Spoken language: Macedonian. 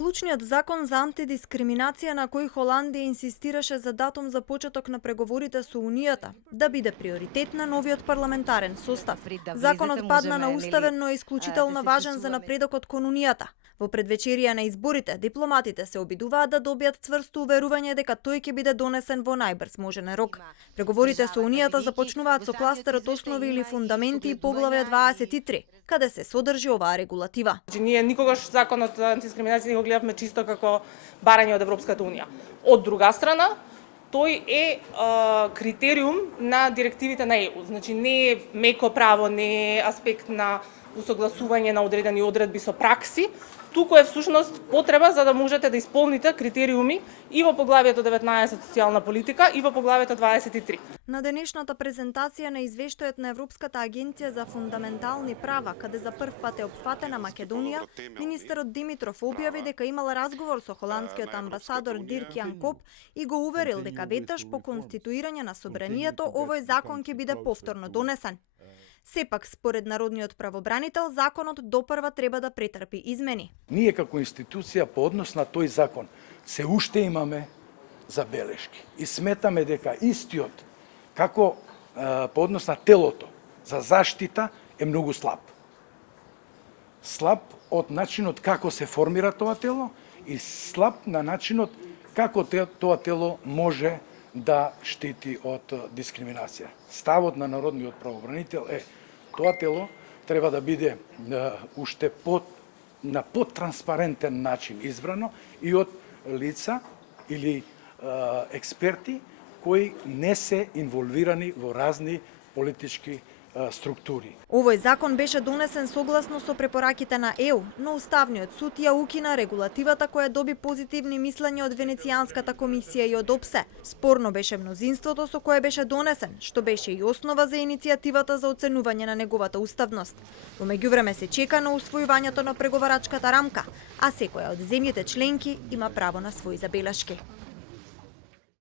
Клучниот закон за антидискриминација на кој Холандија инсистираше за датум за почеток на преговорите со Унијата, да биде приоритет на новиот парламентарен состав. Законот падна на уставен, но е исклучително важен за напредокот кон Унијата. Во предвечерија на изборите, дипломатите се обидуваат да добијат цврсто уверување дека тој ќе биде донесен во најбрз можен рок. Преговорите со Унијата започнуваат со кластерот основи или фундаменти и поглавје 23, каде се содржи оваа регулатива. Ние никогаш законот за антидискриминација не го гледавме чисто како барање од Европската унија. Од друга страна, тој е критериум на директивите на ЕУ. Значи не е меко право, не е аспект на усогласување на одредени одредби со пракси, туку е всушност потреба за да можете да исполните критериуми и во поглавието 19 социјална политика и во поглавието 23. На денешната презентација на извештајот на Европската агенција за фундаментални права, каде за прв пат е опфатена Македонија, министерот Димитров објави дека имал разговор со холандскиот амбасадор Дирк Јан Коп и го уверил дека веднаш по конституирање на собранието овој закон ќе биде повторно донесен. Сепак, според народниот правобранител, законот допрва треба да претрпи измени. Ние како институција по однос на тој закон се уште имаме забелешки и сметаме дека истиот како по однос на телото за заштита е многу слаб. Слаб од начинот како се формира тоа тело и слаб на начинот како тоа тело може да штити од дискриминација. Ставот на народниот правобранител е тоа тело треба да биде уште на потранспарентен начин избрано и од лица или експерти кои не се инволвирани во разни политички структури. Овој закон беше донесен согласно со препораките на ЕУ, но Уставниот суд ја укина регулативата која доби позитивни мислења од Венецијанската комисија и од ОПСЕ. Спорно беше мнозинството со кое беше донесен, што беше и основа за иницијативата за оценување на неговата уставност. Во меѓувреме се чека на усвојувањето на преговарачката рамка, а секоја од земјите членки има право на свои забелешки.